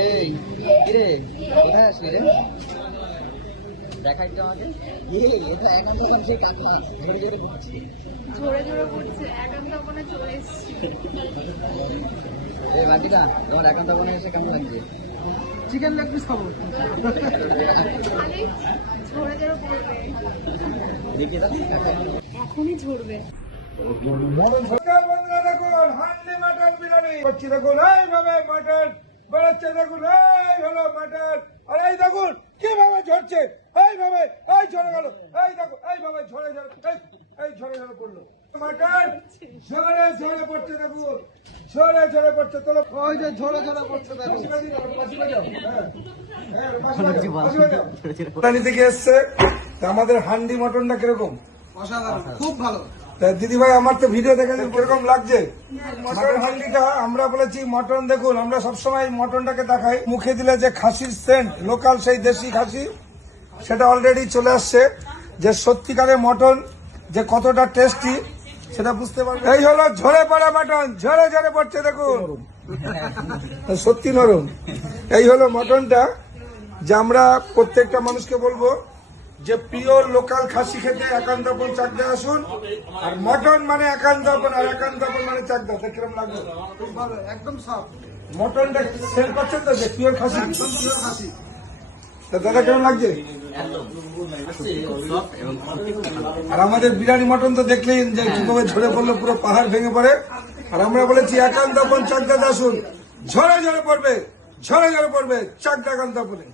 এই কিরে কোথায় আসলি রে? দেখাই তো আমাকে। এটা এখন তখন সেই কাটলা ধরে ধরে পড়ছে। ঝরে ঝরে পড়ছে, একান্ত মনে চলে এসেছি। এই বাকিটা তোমার একান্ত মনে এসে কেমন লাগছে? চিকেন লেগ পিস খাবো। খালি ঝরে ঝরে পড়বে, দেখি দাও এখনই ঝরবে। বন্ধুরা দেখুন হান্ডি মাটন বিরিয়ানি করছি, দেখুন এইভাবে মাটন বেরোচ্ছে, দেখুন এই হলো মাটন। আর এই দেখুন কিভাবে ঝরছে, এইভাবে এই ঝরে গেল, এই দেখুন এইভাবে ঝরে ঝরে এই ঝরে ঝরে পড়লো মাটন, ঝরে ঝরে পড়ছে, দেখুন ঝরে ঝরে পড়ছে। তোলো ওই যে ঝরে ঝরে পড়ছে দেখো। থেকে এসছে আমাদের হান্ডি মটনটা কিরকম? অসাধারণ, খুব ভালো। দিদি ভাই আমার তো ভিডিও দেখেছেন, কিরকম লাগছে মটন হান্ডিটা? আমরা বলেছি মটন দেখুন, আমরা সবসময় মটনটাকে দেখাই মুখে দিলে যে খাসির সেন্ট, লোকাল সেই দেশি খাসি, সেটা অলরেডি চলে আসছে। যে সত্যিকারের মটন যে কতটা টেস্টি সেটা বুঝতে পারবেন। এই হলো ঝরে পড়া মটন, ঝরে ঝরে পড়ছে দেখুন, সত্যি নরম। এই হলো মটনটা, যে আমরা প্রত্যেকটা মানুষকে বলবো যে পিওর লোকাল খাসি খেতে একান্তপন চাকদা আসুন। আর মটন মানে একান্তপন, আর একান্তপন মানে চাকদা। কিরকম লাগবে? খুব ভালো, একদম সাফ। মটনটা সেল করছেন তো যে পিওর খাসি, একদম পিওর খাসি। তা দাদা কেমন লাগছে? আর আমাদের বিরিয়ানি মটন তো দেখলেন যে কিভাবে ঝরে পড়লো, পুরো পাহাড় ভেঙে পড়ে। আর আমরা বলেছি একান্তপন চাকদা আসুন, ঝরে ঝরে পড়বে, ঝরে ঝরে পড়বে চাকদা একান্তপনে।